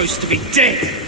choice to be dead.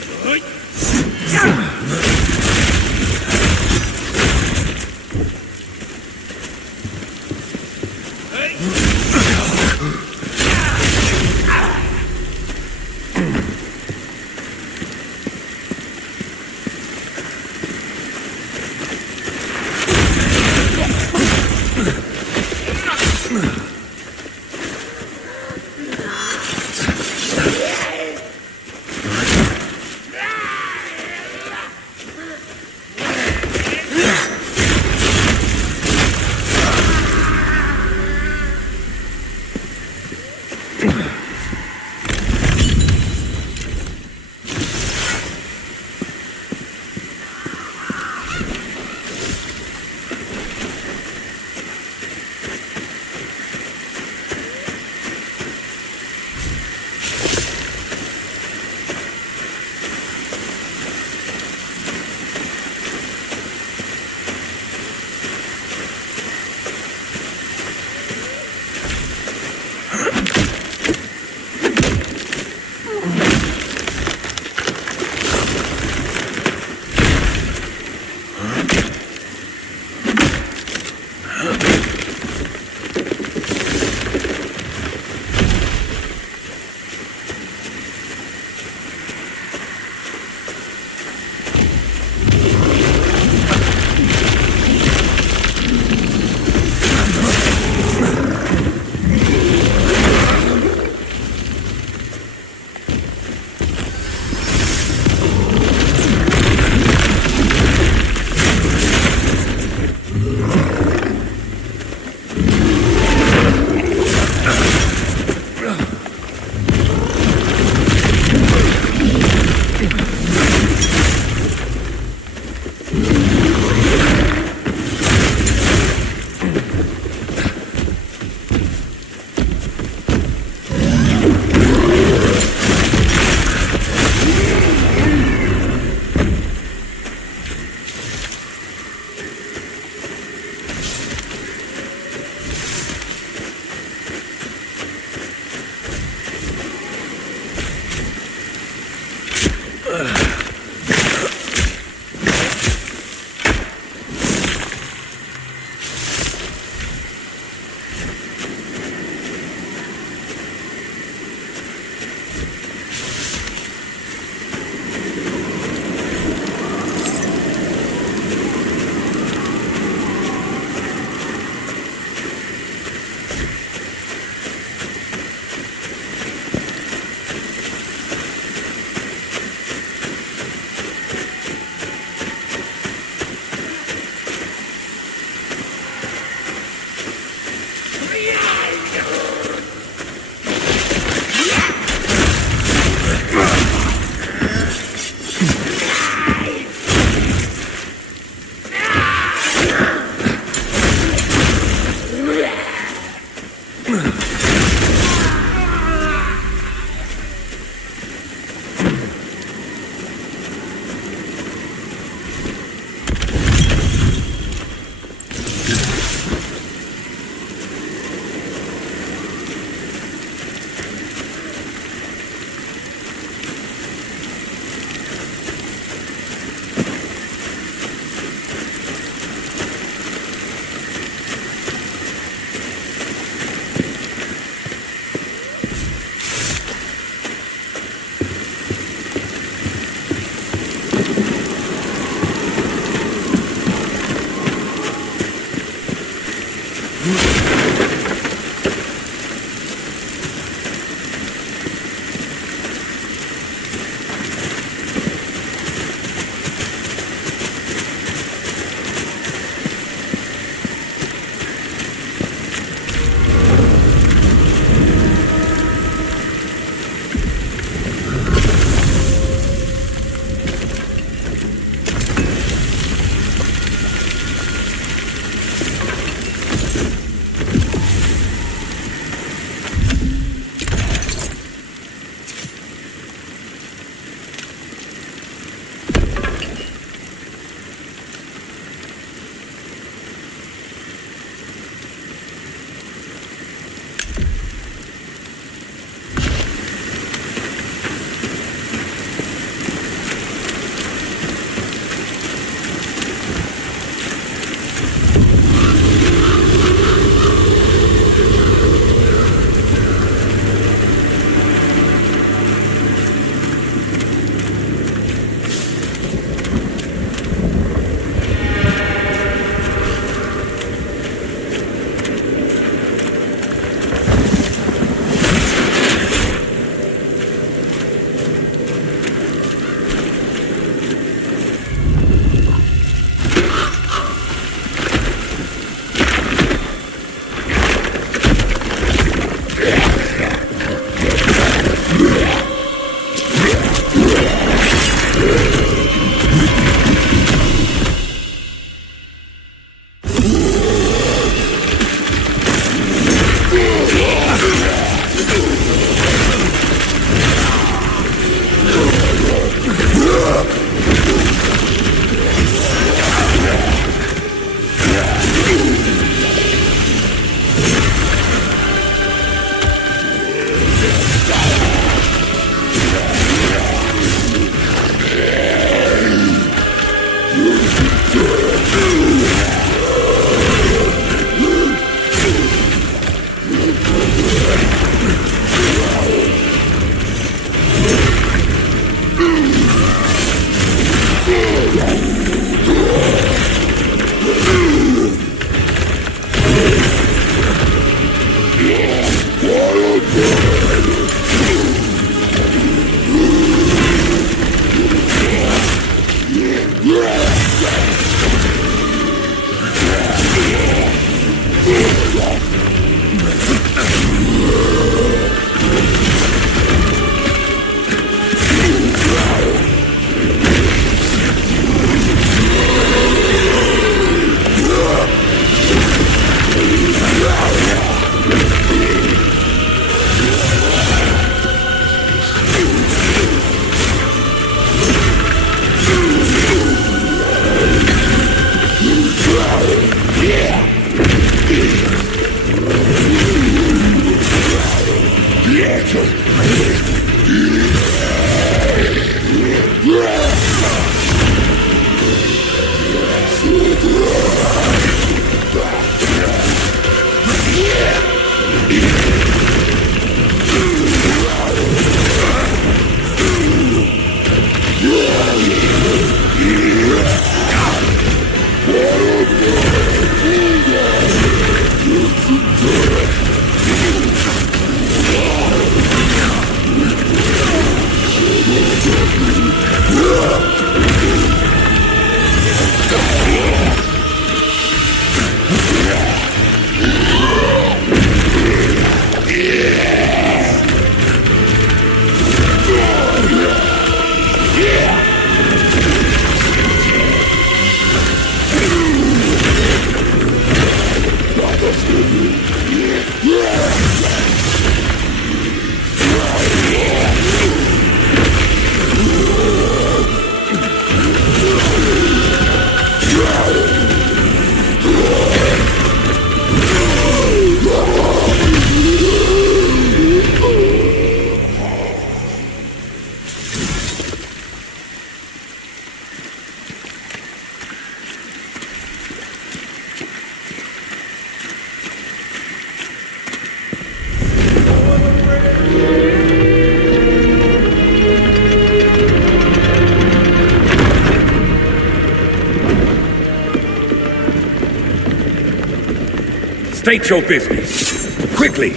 State your business. Quickly!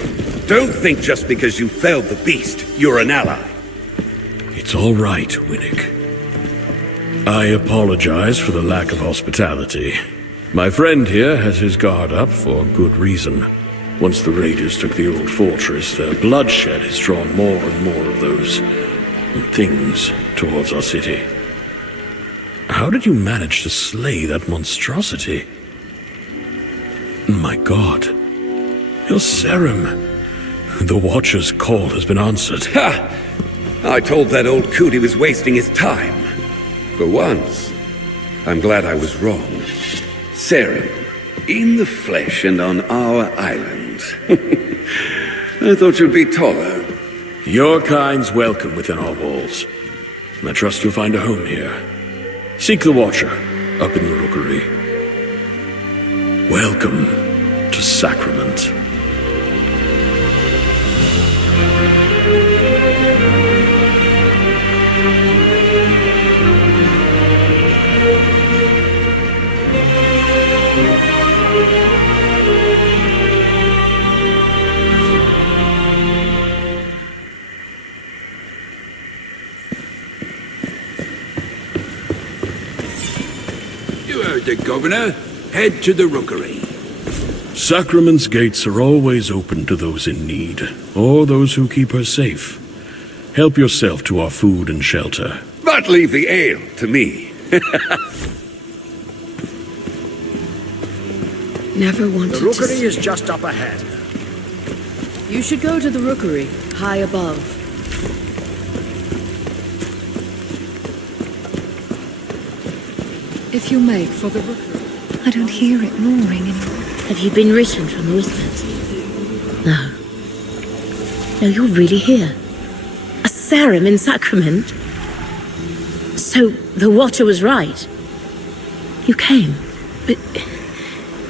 Don't think just because you felled the beast, you're an ally. It's all right, Warrick. I apologize for the lack of hospitality. My friend here has his guard up for good reason. Once the raiders took the old fortress, their bloodshed has drawn more and more of those things towards our city. How did you manage to slay that monstrosity? My God. Your serum. The Watcher's call has been answered. Ha! I told that old coot he was wasting his time. For once, I'm glad I was wrong. Serum, in the flesh and on our island. I thought you'd be taller. Your kind's welcome within our walls. I trust you'll find a home here. Seek the Watcher, up in the rookery. Welcome to Sacrament. You heard the governor. Head to the rookery. Sacrament's gates are always open to those in need, or those who keep her safe. Help yourself to our food and shelter. But leave the ale to me. Never wanted The rookery is just up ahead. You should go to the rookery, high above. If you make for the rookery. I don't hear it roaring anymore. Have you been written from the whispers? No. No, you're really here. A serum in Sacrament? So, the Watcher was right. You came. But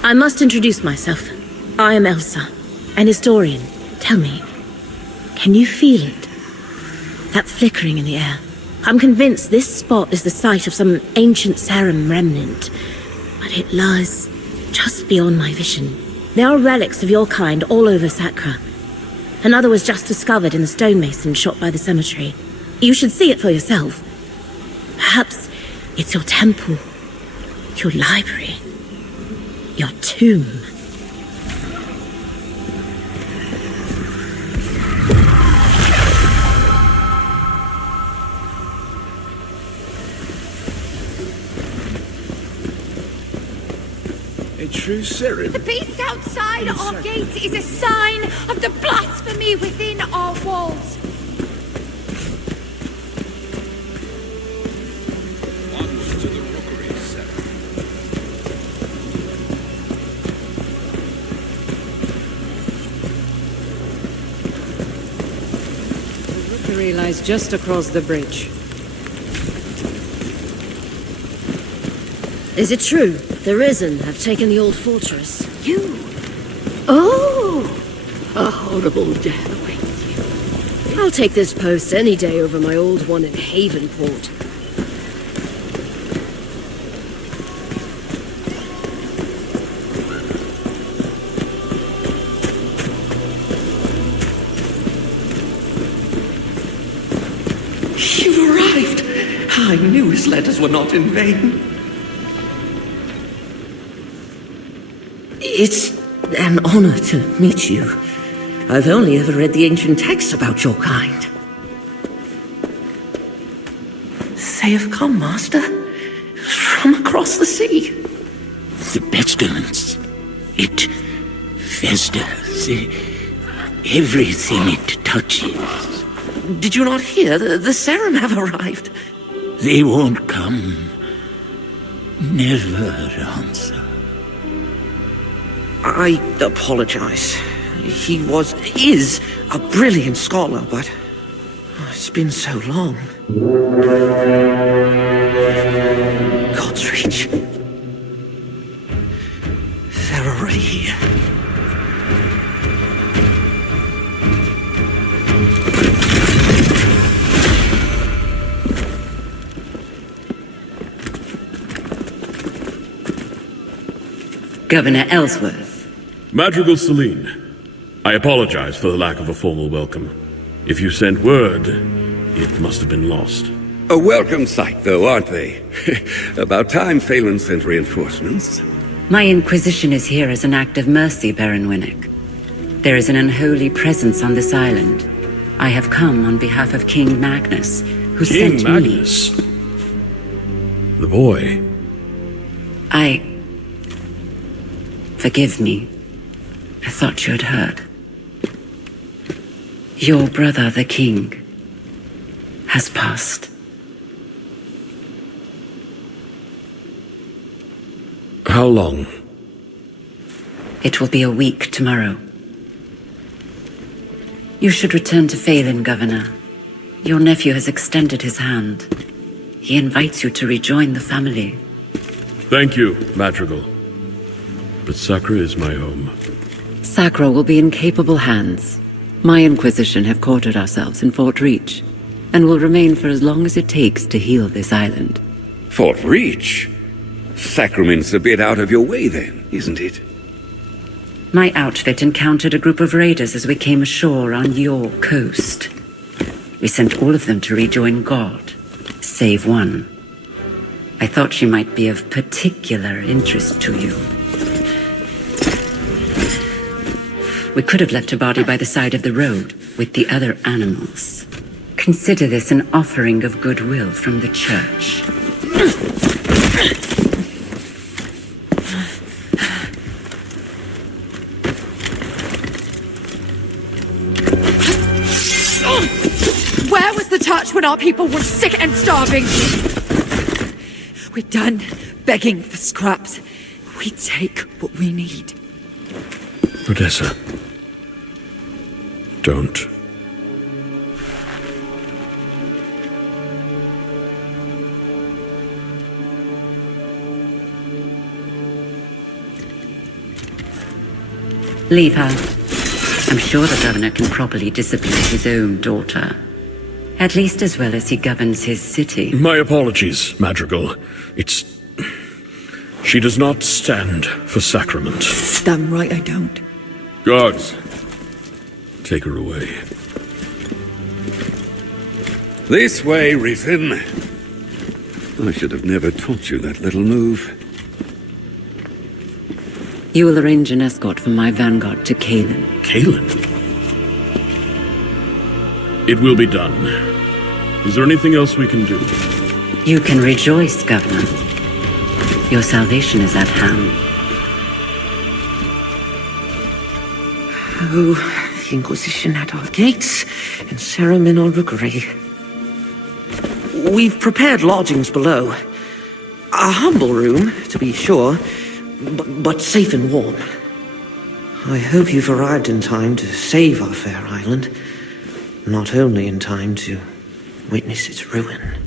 I must introduce myself. I am Elsa, an historian. Tell me, can you feel it? That flickering in the air. I'm convinced this spot is the site of some ancient serum remnant. But it lies just beyond my vision. There are relics of your kind all over Sacra. Another was just discovered in the stonemason shot by the cemetery. You should see it for yourself. Perhaps it's your temple, your library, your tomb. true serum. The beast outside our gates is a sign of the blasphemy within our walls. Onwards to the rookery, sir. The rookery lies just across the bridge. Is it true? The Risen have taken the old fortress. You? Oh! A horrible death awaits you. I'll take this post any day over my old one in Havenport. You've arrived! I knew his letters were not in vain. It's an honor to meet you. I've only ever read the ancient texts about your kind. They have come, Master, from across the sea. The pestilence. It festers. Everything it touches. Did you not hear? The serum have arrived. They won't come. Never answer. I apologize. He is a brilliant scholar, but it's been so long. God's reach. They're already here. Governor Ellsworth. Madrigal Celine, I apologize for the lack of a formal welcome. If you sent word, it must have been lost. A welcome sight, though, aren't they? About time Phelan sent reinforcements. My inquisition is here as an act of mercy, Baron Winnick. There is an unholy presence on this island. I have come on behalf of King Magnus, who sent Magnus? me. The boy. Forgive me. I thought you had heard. Your brother, the king, has passed. How long? It will be a week tomorrow. You should return to Phelan, Governor. Your nephew has extended his hand. He invites you to rejoin the family. Thank you, Madrigal. But Sacra is my home. Sacra will be in capable hands. My Inquisition have quartered ourselves in Fort Reach, and will remain for as long as it takes to heal this island. Fort Reach? Sacrament's a bit out of your way then, isn't it? My outfit encountered a group of raiders as we came ashore on your coast. We sent all of them to rejoin God, save one. I thought she might be of particular interest to you. We could have left her body by the side of the road with the other animals. Consider this an offering of goodwill from the church. Where was the touch when our people were sick and starving? We're done begging for scraps. We take what we need. Odessa. Don't. Leave her. I'm sure the governor can properly discipline his own daughter. At least as well as he governs his city. My apologies, Madrigal. She does not stand for sacrament. Damn right I don't. Guards, take her away. This way, Risen. I should have never taught you that little move. You will arrange an escort for my vanguard to Kalen. Kalen? It will be done. Is there anything else we can do? You can rejoice, Governor. Your salvation is at hand. Oh, the Inquisition at our gates, and Sarum in our rookery. We've prepared lodgings below. A humble room, to be sure, but safe and warm. I hope you've arrived in time to save our fair island, not only in time to witness its ruin.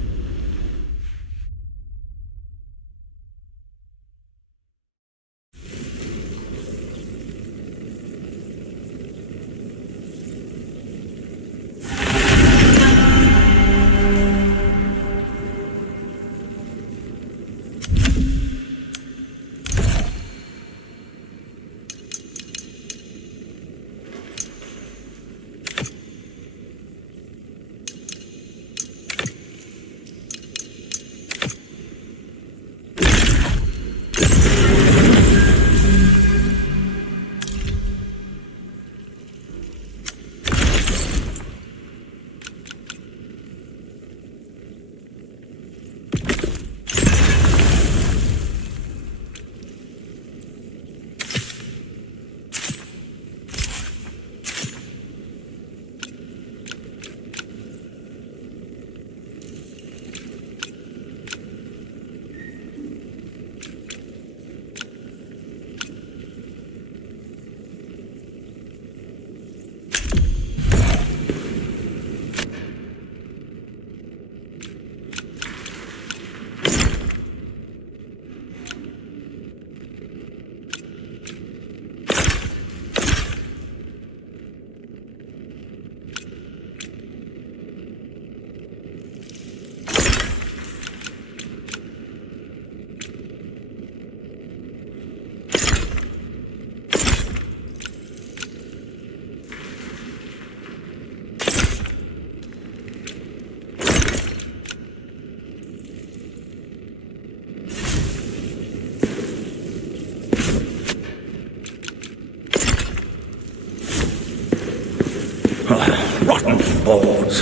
Rotten boards,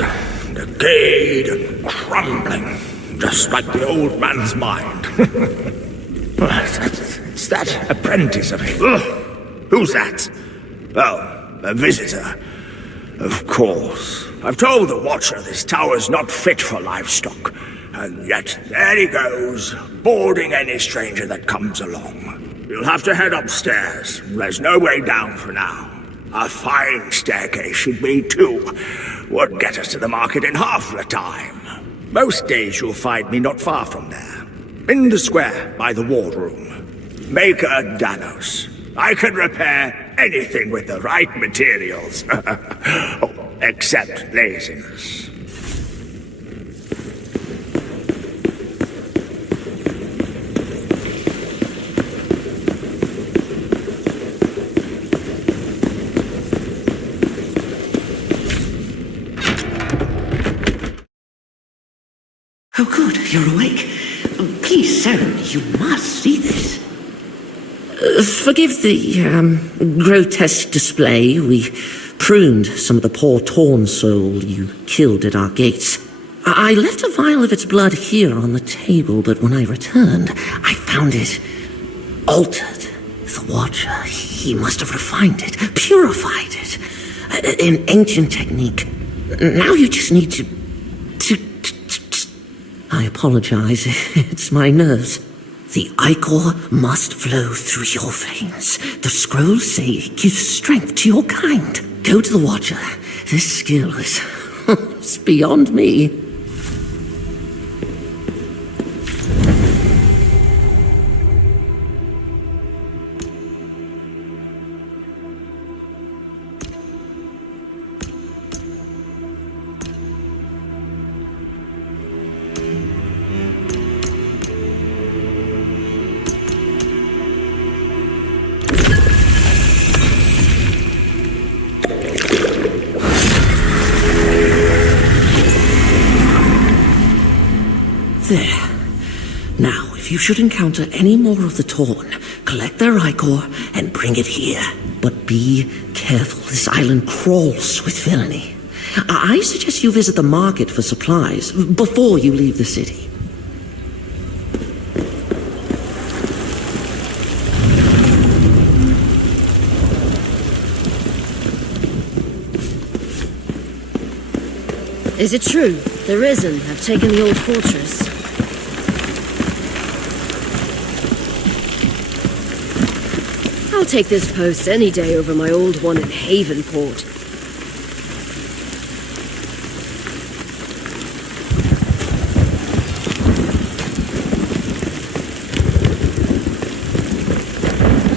decayed and crumbling, just like the old man's mind. It's that apprentice of his. Who's that? Oh, a visitor. Of course. I've told the Watcher this tower's not fit for livestock, and yet there he goes, boarding any stranger that comes along. You'll have to head upstairs. There's no way down for now. A fine staircase should be, too. Would get us to the market in half the time. Most days you'll find me not far from there. In the square by the wardroom. Maker Danos. I can repair anything with the right materials. Oh, except laziness. Oh, good, you're awake. Please, Sarah, you must see this. Forgive the grotesque display. We pruned some of the poor torn soul you killed at our gates. I left a vial of its blood here on the table, but when I returned, I found it altered. The Watcher, he must have refined it, purified it. An ancient technique. Now you just need to... I apologize, it's my nerves. The ichor must flow through your veins. The scrolls say it gives strength to your kind. Go to the Watcher. This skill is... it's beyond me. There. Now, if you should encounter any more of the Torn, collect their ichor and bring it here. But be careful, this island crawls with villainy. I suggest you visit the market for supplies before you leave the city. Is it true? The Risen have taken the old fortress. I'll take this post any day over my old one in Havenport.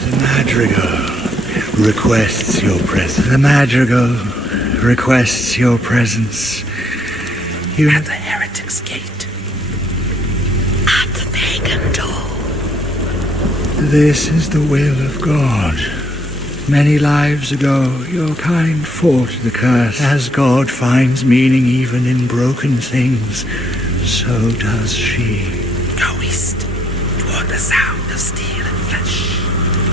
The Madrigal requests your presence. The Madrigal requests your presence. You At the heretic's gate. At the pagan door. This is the will of God. Many lives ago, your kind fought the curse. As God finds meaning even in broken things, so does she. Go east, toward the sound of steel and flesh.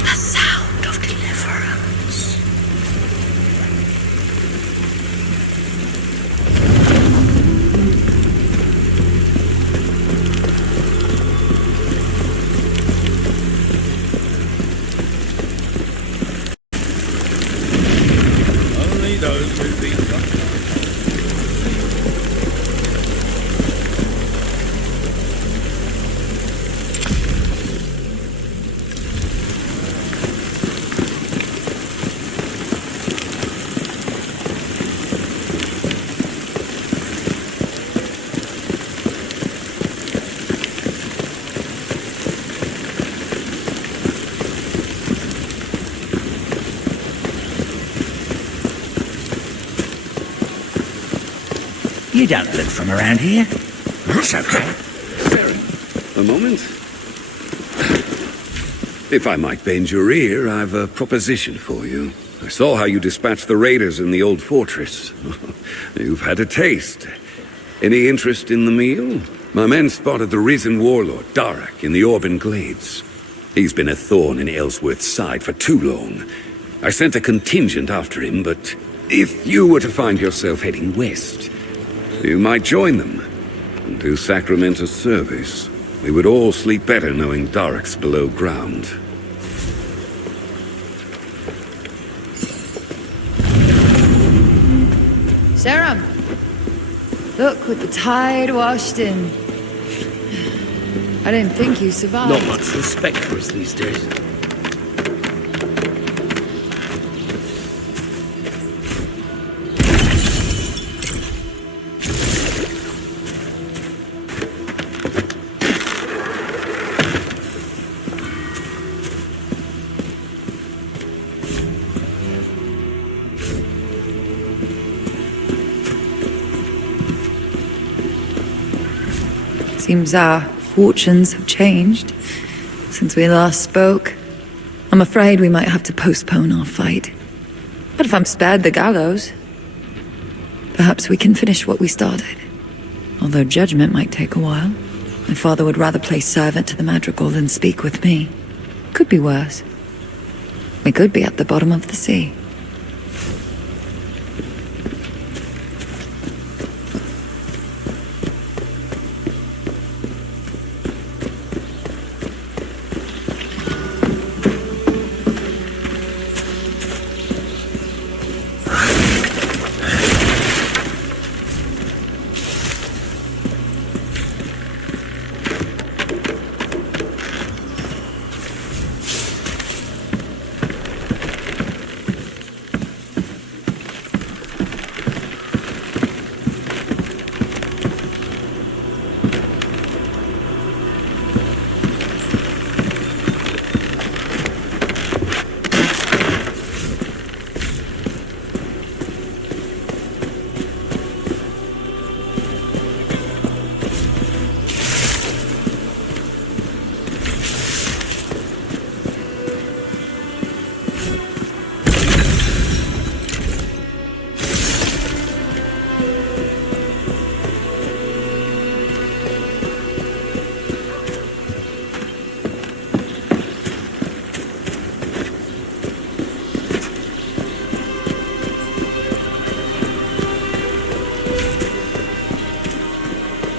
The sound of deliverance. Only those will be You don't look from around here. That's okay. A moment. If I might bend your ear, I've a proposition for you. I saw how you dispatched the raiders in the old fortress. You've had a taste. Any interest in the meal? My men spotted the risen warlord, Warrick, in the Orban Glades. He's been a thorn in Ellsworth's side for too long. I sent a contingent after him, but if you were to find yourself heading west, you might join them and do Sacramento service. We would all sleep better knowing Warrick's below ground. Sharon! Look what the tide washed in. I didn't think you survived. Not much respect for us these days. Seems our fortunes have changed since we last spoke. I'm afraid we might have to postpone our fight. But if I'm spared the gallows, perhaps we can finish what we started. Although judgment might take a while. My father would rather play servant to the Madrigal than speak with me. Could be worse. We could be at the bottom of the sea.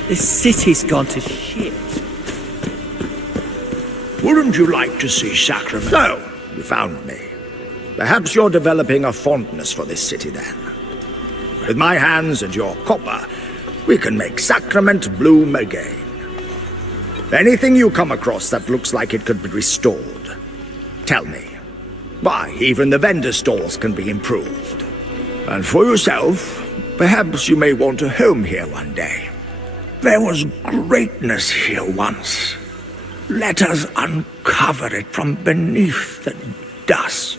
This city's gone to shit. Wouldn't you like to see Sacramento? So, you found me. Perhaps you're developing a fondness for this city then. With my hands and your copper, we can make Sacrament bloom again. Anything you come across that looks like it could be restored, tell me. Why, even the vendor stalls can be improved. And for yourself, perhaps you may want a home here one day. There was greatness here once. Let us uncover it from beneath the dust.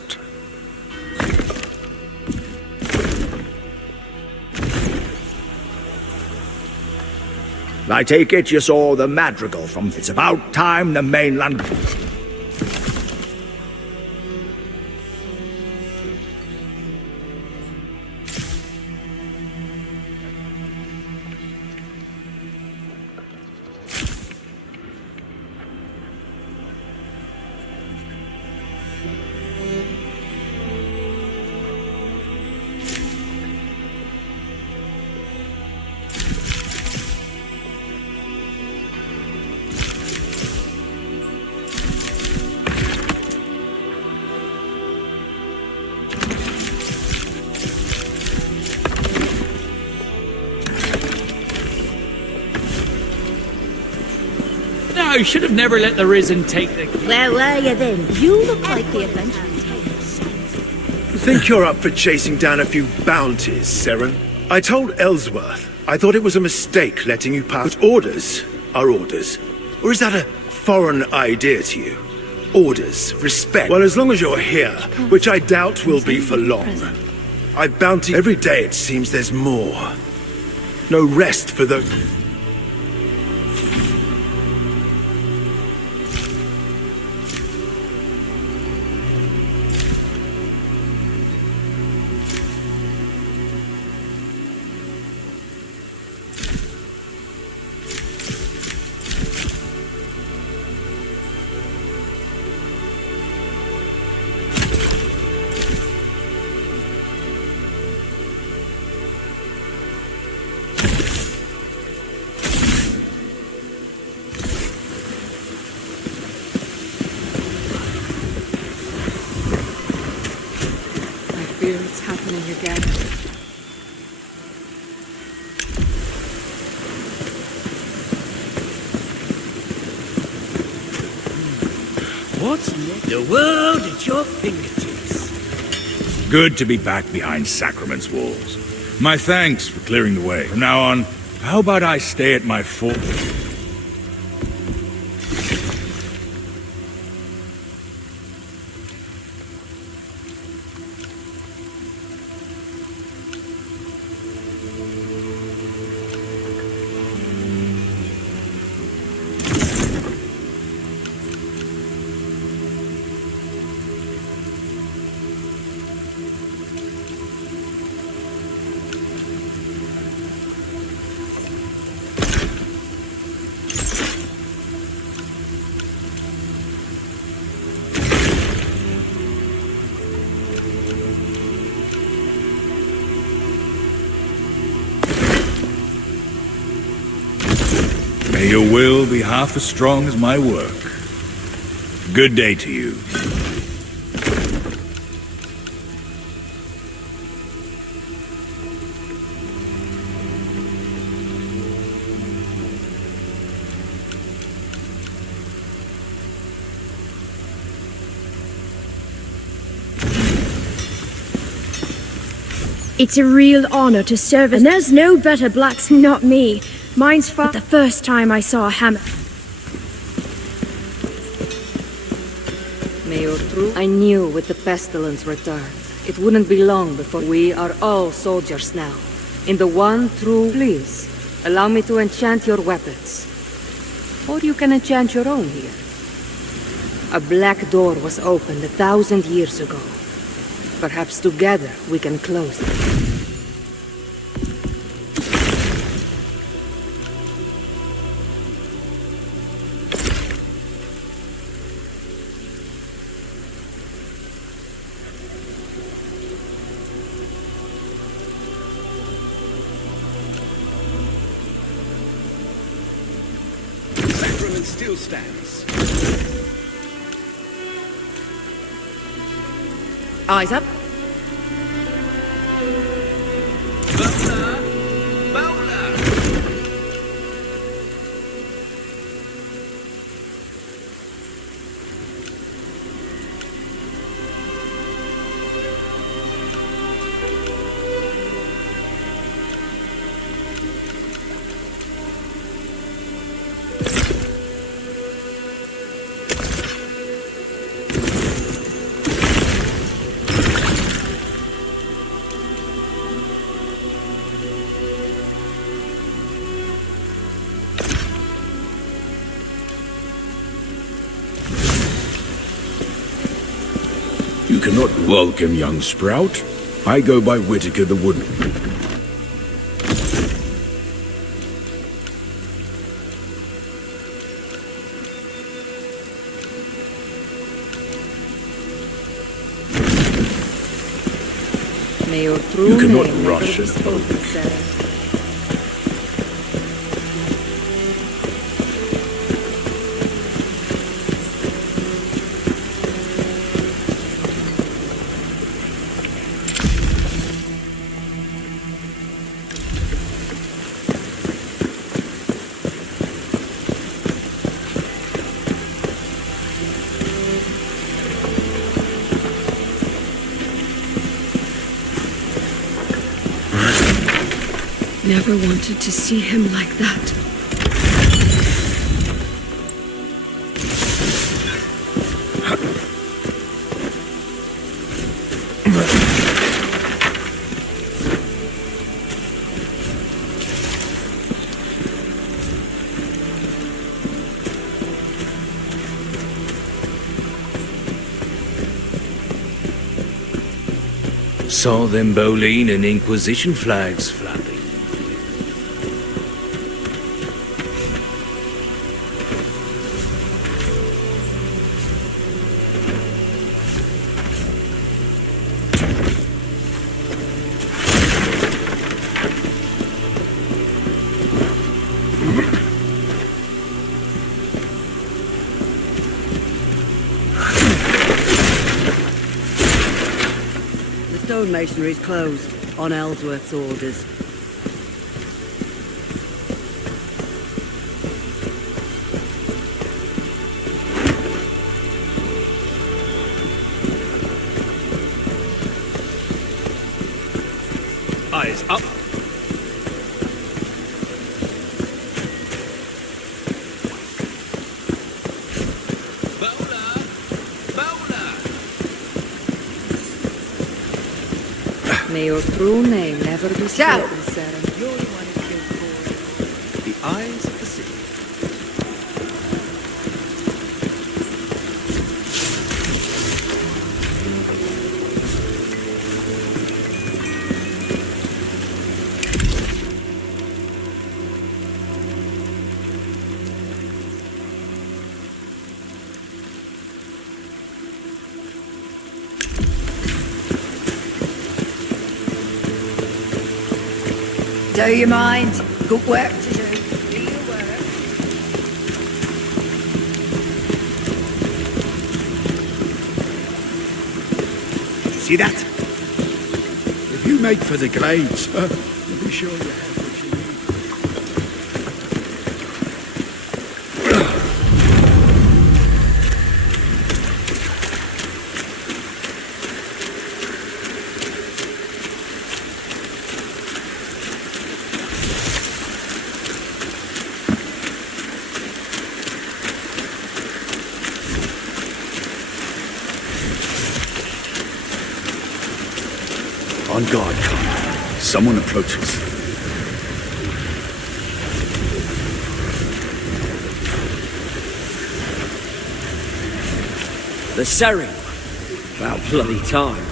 I take it you saw the madrigal from It's About Time the Mainland... I should have never let the Risen take the... Where were you then? You look like the adventurer. Think you're up for chasing down a few bounties, Seren? I told Ellsworth I thought it was a mistake letting you pass. But orders are orders. Or is that a foreign idea to you? Orders, respect. Well, as long as you're here, which I doubt will be for long. I bounty every day. It seems there's more. No rest for the... It's happening again. What's next? The world at your fingertips. Good to be back behind Sacrament's walls. My thanks for clearing the way. From now on, how about I stay at my fort? May your will be half as strong as my work. Good day to you. It's a real honor to serve as... And there's no better blacksmith, not me. Mine's fought the first time I saw a hammer. Mayor True, I knew with the pestilence return, it wouldn't be long before we are all soldiers now. In the one true... Please, allow me to enchant your weapons. Or you can enchant your own here. A black door was opened 1,000 years ago. Perhaps together we can close it. Sacrament still stands. Eyes up. You cannot welcome young Sprout. I go by Whitaker the Woodman. May your true You cannot name rush never be an spoken, Sarah. Never wanted to see him like that. Saw them Boleyn and Inquisition flags flapping. Stonemasonry is closed, on Ellsworth's orders. Eyes up. May your true name never be spoken, Sarah. The eyes of the city. Do you mind? Good work to do. Do your work. See that? If you make for the glades, you'll be sure you have what you need. On guard, Con. Someone approaches. The Serring. About bloody time.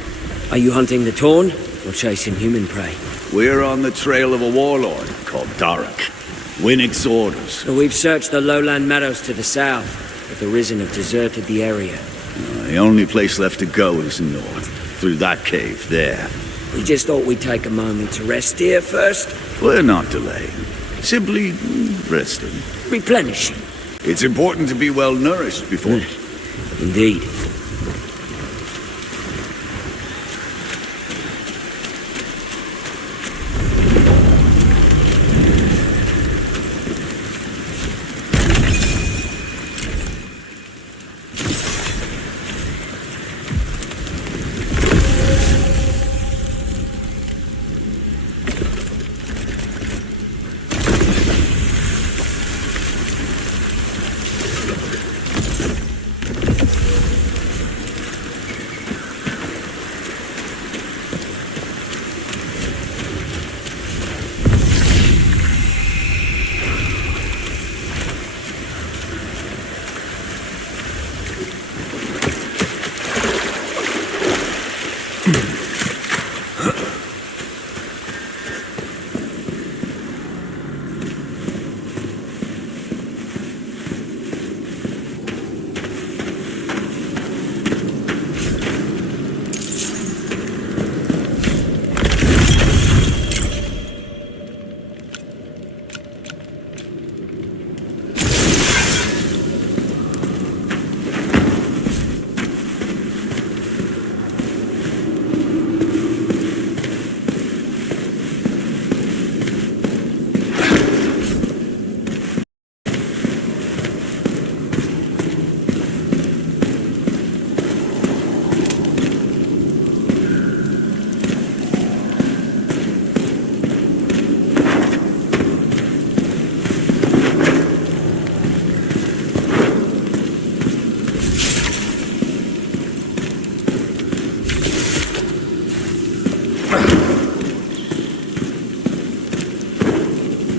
Are you hunting the Torn or chasing human prey? We're on the trail of a warlord called Warrick. Winnick's orders. We've searched the lowland meadows to the south, but the Risen have deserted the area. The only place left to go is north, through that cave there. We just thought we'd take a moment to rest here first. We're not delaying. Simply resting. Replenishing. It's important to be well nourished before... Indeed.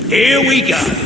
Here we go.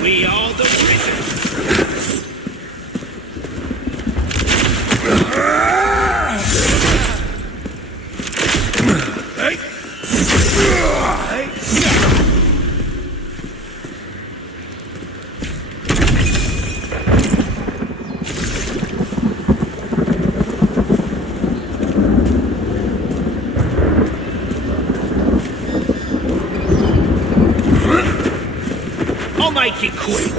We are the risen. I'll make it quick.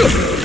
Ugh!